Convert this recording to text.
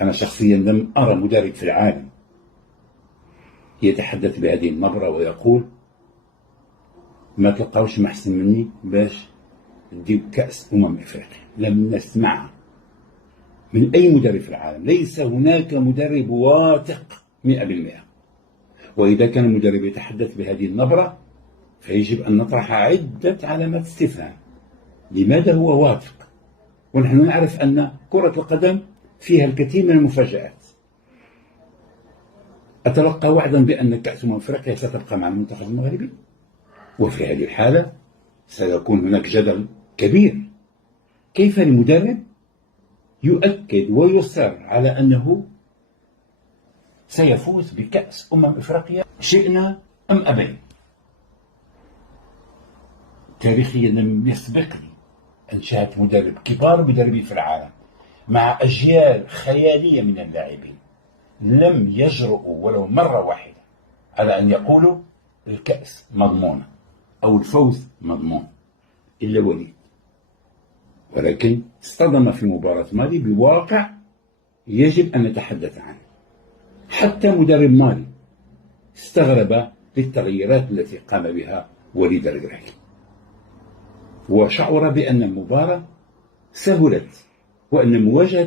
أنا شخصيا لم أرى مدرب في العالم يتحدث بهذه النبرة ويقول ما تلقاوش محسن مني باش نديو كأس أفريقيا. لم نسمعها من أي مدرب في العالم. ليس هناك مدرب واثق 100%. وإذا كان المدرب يتحدث بهذه النبرة فيجب أن نطرح عدة علامات استفهام. لماذا هو واثق ونحن نعرف أن كرة القدم فيها الكثير من المفاجآت؟ أتلقى وعدا بأن كأس أفريقيا ستبقى مع المنتخب المغربي؟ وفي هذه الحالة سيكون هناك جدل كبير. كيف المدرب يؤكد ويصر على أنه سيفوز بكأس أفريقيا شئنا أم أبينا؟ تاريخيا لم يسبقني أن شاهدت مدرب كبار مدربين في العالم مع أجيال خيالية من اللاعبين لم يجرؤوا ولو مرة واحدة على أن يقولوا الكأس مضمونة أو الفوز مضمون إلا وليد. ولكن اصطدم في مباراة مالي بواقع يجب أن نتحدث عنه. حتى مدرب مالي استغرب للتغييرات التي قام بها وليد الركراكي وشعر بأن المباراة سهلت وأن مواجهة